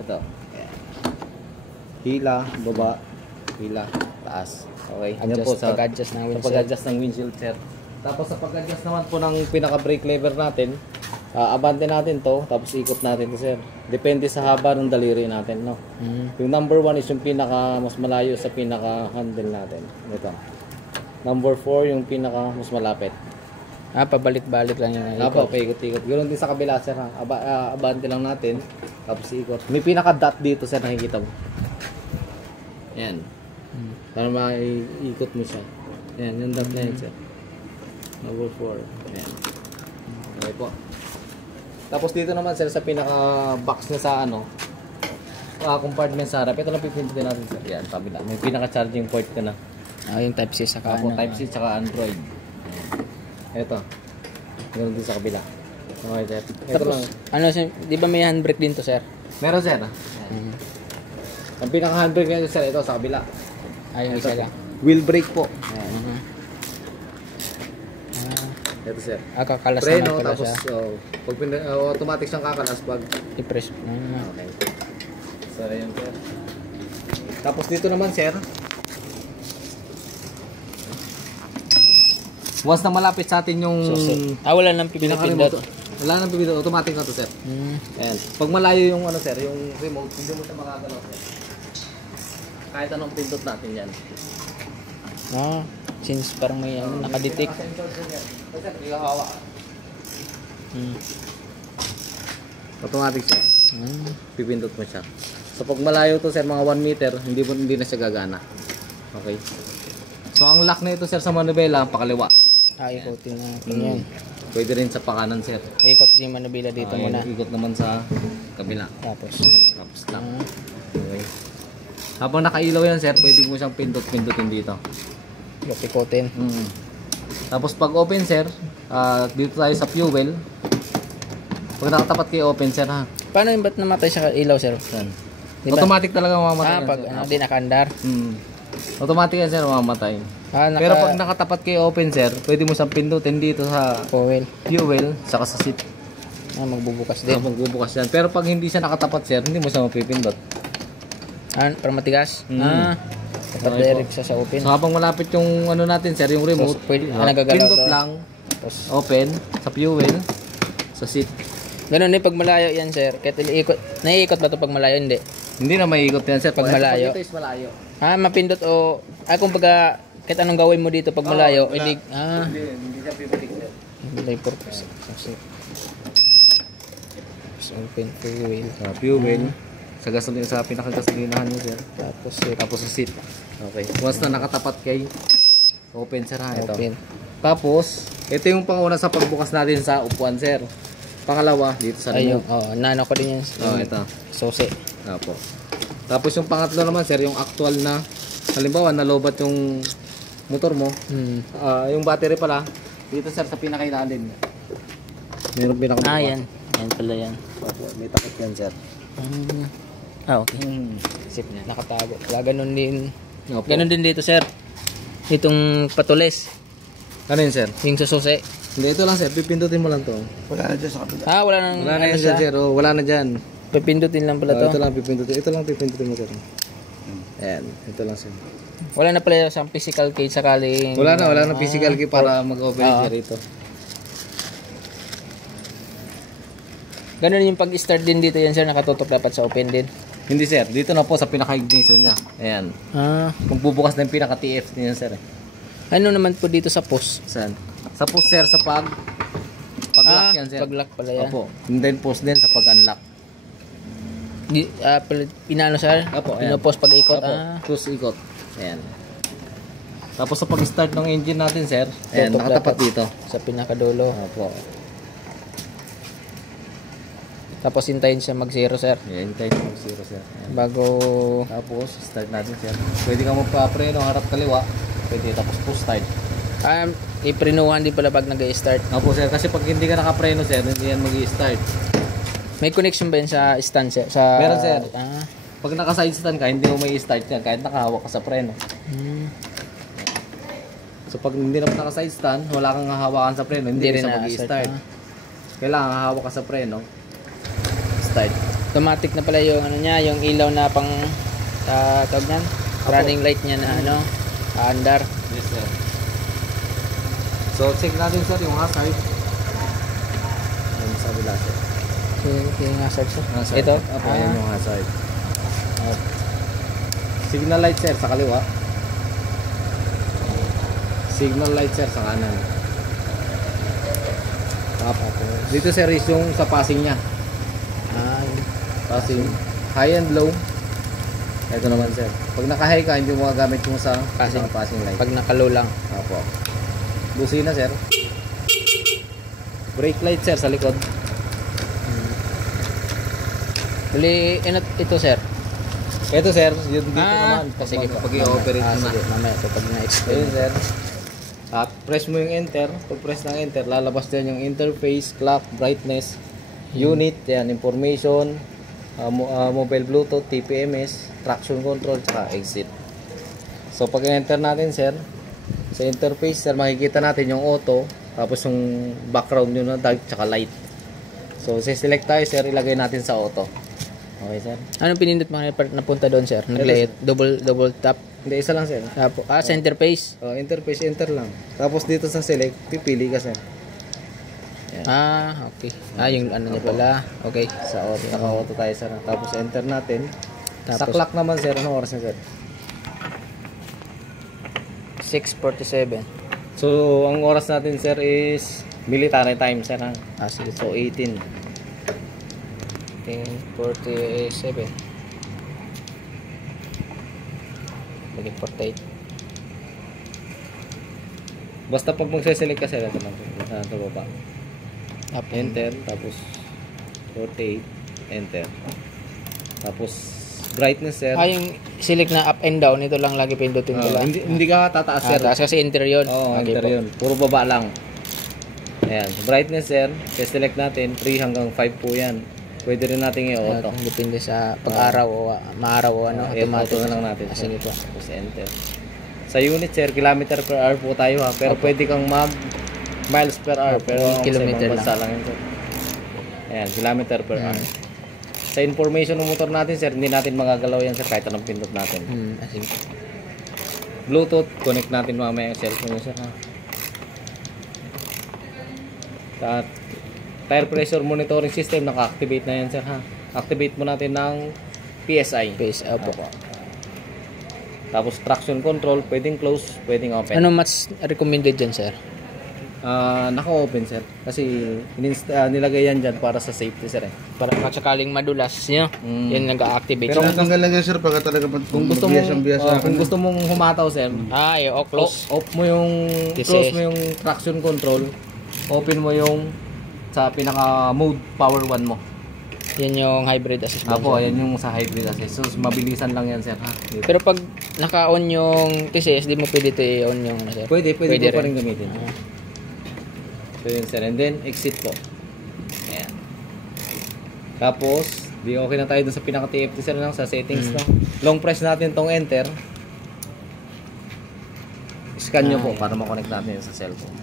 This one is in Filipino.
Ito. Ayan. Hila, baba, hila, taas. Okay. Yan po sa pag-adjust ng windshield. pag-adjust ng windshield, sir. Tapos sa pag-adjust naman po ng pinaka-brake lever natin, abante natin to, tapos ikot natin to, sir. Depende sa haba ng daliri natin, no? Yung number 1 is yung pinaka mas malayo sa pinaka-handle natin. Ito. Number 4 yung pinaka mas malapit. Pabalik-balik lang yung Apo, paikot-ikot. Ganoon din sa kabila, sir. Abante lang natin, tapos ikot. May pinaka-dot dito, sir, nakikita mo. Yan. Para maiikot mo siya. Yan, yung dot na yun, sir. Number 4. Ayan. Okay po. Tapos dito naman, sir, sa pinaka-box niya sa compartment sa harap. Ito lang pipindutin natin, sir. Yan, kabila. May pinaka-charging port ka na. yung Type-C saka Type-C saka Android. Ito. Ganun din sa kabila. Okay, sir. Ito Tapos, lang. di ba may handbrake din to, sir? Meron, sir. Ang pinaka-handbrake nito, sir, ito sa kabila. Yung isa lang. Wheel brake po. Ayan. Ito, sir. Kakalas Preno, naman pala tapos siya. pag automatic siyang kakalas pag I-press. okay. So, ayan, sir. Tapos dito naman, sir, once na malapit sa atin yung wala nang pipindot. wala nang pipindot, automatic na to, sir. Ayan. Pag malayo yung sir, yung remote, hindi mo siya makagalaw, sir. Kahit anong pindot natin yan. Since parang may nakadetect. Sir, hindi ka hawak. Automatic siya. Pipindot mo siya. So pag malayo to, sir, mga 1 meter, hindi na siya gagana. Okay. So ang lock na ito, sir, sa manubela, pakaliwa. Ikotin na. Ganyan. Pwede rin sa pakanan, sir. Ikot yung manubila dito muna. Ikot naman sa kabila. Tapos lock. Okay. Habang nakailaw yan, sir, pwede mo siyang pindot-pindutin dito. ikotin. Tapos pag open, sir, dito tayo sa fuel. Pag nakatapat kayo open, sir, ha. Paano yung ba't namatay sa ilaw, sir? Diba? Automatic talaga mamamatay. Pag di nakaandar. Automatic yan, sir, mamamatay. Pero pag nakatapat kayo open, sir, pwede mo siyang pindutin dito sa fuel, saka sa seat. Magbubukas din. Magbubukas yan. Pero pag hindi siya nakatapat, sir, hindi mo siya mapipindot. Para matigas? Dapat direct siya sa open. So habang malapit yung natin, sir, yung remote, pindot lang, open, sa fuel, sa seat. Ganun din pag malayo yan, sir. Kahit naiikot ba ito pag malayo? Hindi. Hindi na maiikot yan, sir. Pag malayo. Ito is malayo. Mapindot o... kumbaga, kahit anong gawin mo dito pag malayo, hindi siya pipitik, sir. Hindi purpose. Open fuel. Fuel. Sa pinakagasolinahan niyo, sir. Tapos sa seat. Okay. Once na nakatapat kay open, sir, ha. Ito. Open. Tapos, ito yung panguna sa pagbukas natin sa upuan, sir. Pangalawa, dito sa remote. Nano ko din yan. Ito. Susi. Opo. Tapos yung pangatlo naman, sir, yung actual na, halimbawa, nalobat yung motor mo. Yung battery pala, dito, sir, sa pinakailalim. Mayroong pinakabukas. Yan. Yan pala yan. Opo, may takot yan, sir. Okay. Sip na. Nakatago. Ganun din. Opo. Ganun din dito, sir. Itong patulis. Ano yun, sir? Yung sa susi. Hindi, ito lang, sir. Pipindutin mo lang to. Wala na dyan sa kapila. Wala nang... Wala na yan, sir. Wala na dyan. Pipindutin lang pala to. Ito lang pipindutin. Ito lang pipindutin mo, sir. Ayan. Ito lang, sir. Wala na pala sa physical key sakaling... Wala na physical key para mag-open siya rito. Ganun yung pag-start din dito yan, sir. Nakatutok dapat sa open din. Hindi, sir. Dito na po sa pinaka-ignition niya. Ayan. Kung bubukas na yung pinaka-TF niya, sir. Ano naman po dito sa post? Saan? Sa post, sir, sa pag-lock yan, sir. Pag-lock pala yan. Opo. And then post din sa pag-unlock. Pinano, sir? Opo, ayan. Pinopost pag-ikot? Opo. Cruise ikot. Ayan. Tapos sa pag-start ng engine natin, sir, ayan, nakatapat dito. Sa pinakadulo. Opo. Tapos hintayin siya mag-zero, sir. Ayan, hintayin mo mag-zero, sir. Ayan. Bago... Tapos, start natin, sir. Pwede ka magpa-preno, harap kaliwa. Pwede, tapos push start. Iprenuhan din pala pag nag-i-start. Opo, sir. Kasi pag hindi ka nakapreno, sir, hindi yan mag-i-start. May connection ba yun sa stand, sir? Meron, sir. Pag naka-side stand ka, hindi mo may i-start yan. Kahit nakahawak ka sa preno. So, pag hindi naman naka-side stand, wala kang hahawakan sa preno, hindi rin siya mag-i-start. Kailangan hahawak ka sa preno. Start. automatic na pala yung ano niya, yung ilaw na pang tawag niyan, running light niya na ano, andar. Yes, sir. So, check natin, sir, yung hazard. Yung sa kabila, sir. Yung hazard sir. Hazard. Ito? Apo, yan yung hazard. Signal light, sir, sa kaliwa. Signal light, sir, sa kanan. Tapos, dito, sir, is yung sa passing niya. Passing. High and low. Ito naman, sir. Pag naka-high ka, hindi mo magagamit mo sa passing light. Pag nakalow lang. Apo. Busina, sir. Brake light, sir, sa likod. Bali, ito sir. Ito, sir, yun dito naman. Sige po. Pag i-operate mo na. Sige, mamaya ito pag na-explain. Ayun, sir. At press mo yung enter. Pag press ng enter, lalabas din yung interface, clock, brightness, unit, yan, information, mobile Bluetooth, TPMS, traction control, tsaka exit. So, pag enter natin, sir, sa interface, sir, makikita natin yung auto, tapos yung background yun na dark, tsaka light. So, select tayo, sir, ilagay natin sa auto. Okay, sir? Anong pinindot mo napunta doon sir? Nag-light, double tap. Hindi, isa lang, sir. Tapos, sa interface. Interface, enter lang. Tapos dito sa select, pipili ka, sir. Yan. Okay. Yung ano niya pala. Okay. Sa auto, naka-auto tayo, sir. Tapos enter natin. Sa Tapos, clock naman, sir, anong oras na, sir? 6:47. So, ang oras natin, sir, is military time, sir, ha? Sige. So, 18. 47. Naging 48. Basta pag magse-select ka, sir, ito lang. Sa baba. Enter, tapos 48. Enter. Tapos, brightness, sir. Yung select na up and down, ito lang lagi pindutin ko lang. Hindi ka tataas, sir. Taas kasi enter yun. Oo, Okay enter po. yun. Puro baba lang. Ayan. Brightness, sir. Select natin. 3 hanggang 5 po yan. Pwede rin natin i-auto. Depende sa pag-araw o maaraw o ano. Auto na lang natin. Sige po. Tapos enter. Sa unit, sir, kilometer per hour po tayo, ha. Pero pwede kang mag miles per hour. Pero kilometer sa ibang bansa lang yun, sir. Ayan, kilometer per hour. Sa information ng motor natin, sir, hindi natin magagalaw yan, sir, kahit anong pindot natin. Sige. Bluetooth, connect natin mamaya yung cellphone, sir, ha. At tire pressure monitoring system, naka-activate na yan, sir, ha. Activate mo natin ng PSI. PSI po. Tapos traction control, pwedeng close, pwedeng open. Ano mas recommended dyan, sir? Naka-open, sir. Kasi nilagay yan dyan para sa safety, sir, eh. Para sakaling madulas nyo, yan nag-activate. Pero natanggal lang yan sir pagka talaga Kung gusto mong kung gusto mong humataw, sir, close. off mo yung close mo yung traction control, open mo yung sa pinaka mode power 1 mo. Yan yung hybrid assist. Apo, yan yung sa hybrid assist. So mabilisan lang yan, sir, ha. Pero pag naka-on yung TCS, di mo pwede ito i-on yung sir. Pwede mo pa rin rin gamitin. So yun, sir, and then exit po. Ayan. Tapos di okay na tayo dun sa pinaka TFT, sir, lang sa settings, no. Long press natin tong enter. Scan nyo po para ma-connect natin sa cellphone.